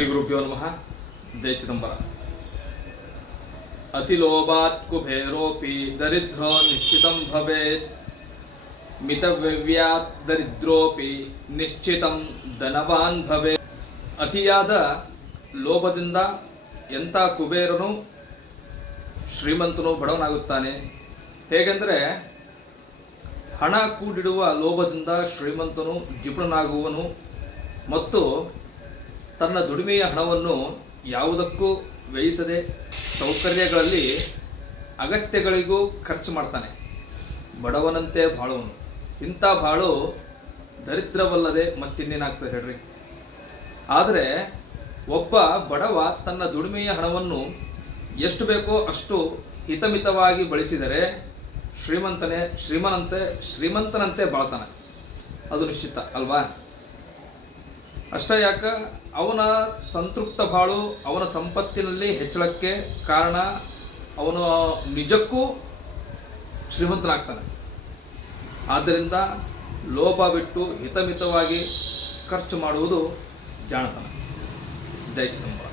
ಶ್ರೀ ನಮಃ ಜಯ ಚಿದಂಬರ ಅತಿಲೋಭಾತ್ ಕುಬೇರೋಪಿ ದರಿದ್ರೋ ನಿಶ್ಚಿತಂ ಭವೇತ್ ಮಿತವ್ಯವ್ಯಾತ್ ದರಿದ್ರೋಪಿ ನಿಶ್ಚಿತಂ ಧನವಾನ್ ಭವೇ ಅತಿಯಾದ ಲೋಭದಿಂದ ಎಂಥ ಕುಬೇರನು ಶ್ರೀಮಂತನು ಬಡವನಾಗುತ್ತಾನೆ? ಹೇಗೆಂದರೆ ಹಣ ಕೂಡಿಡುವ ಲೋಭದಿಂದ ಶ್ರೀಮಂತನು ಜಿಪುಣನಾಗುವನು ಮತ್ತು ತನ್ನ ದುಡಿಮೆಯ ಹಣವನ್ನು ಯಾವುದಕ್ಕೂ ವ್ಯಯಿಸದೆ ಸೌಕರ್ಯಗಳಲ್ಲಿ ಅಗತ್ಯಗಳಿಗೂ ಖರ್ಚು ಮಾಡ್ತಾನೆ. ಬಡವನಂತೆ ಬಾಳುವನು ಇಂಥ ಬಾಳು ದರಿದ್ರವಲ್ಲದೆ ಮತ್ತಿನ್ನೇನಾಗ್ತದೆ ಹೇಳ್ರಿ? ಆದರೆ ಒಬ್ಬ ಬಡವ ತನ್ನ ದುಡಿಮೆಯ ಹಣವನ್ನು ಎಷ್ಟು ಬೇಕೋ ಅಷ್ಟು ಹಿತಮಿತವಾಗಿ ಬಳಸಿದರೆ ಶ್ರೀಮಂತನೇ ಶ್ರೀಮನಂತೆ ಶ್ರೀಮಂತನಂತೆ ಬಾಳ್ತಾನೆ. ಅದು ನಿಶ್ಚಿತ, ಅಲ್ವಾ? ಅಷ್ಟೇ ಯಾಕ? ಅವನ ಸಂತೃಪ್ತ ಬಾಳು ಅವನ ಸಂಪತ್ತಿನಲ್ಲಿ ಹೆಚ್ಚಳಕ್ಕೆ ಕಾರಣ ಅವನು ನಿಜಕ್ಕೂ ಶ್ರೀಮಂತನಾಗ್ತಾನೆ. ಆದ್ದರಿಂದ ಲೋಭ ಬಿಟ್ಟು ಹಿತಮಿತವಾಗಿ ಖರ್ಚು ಮಾಡುವುದು ಜಾಣತನ. ಚಿದಂಬರ.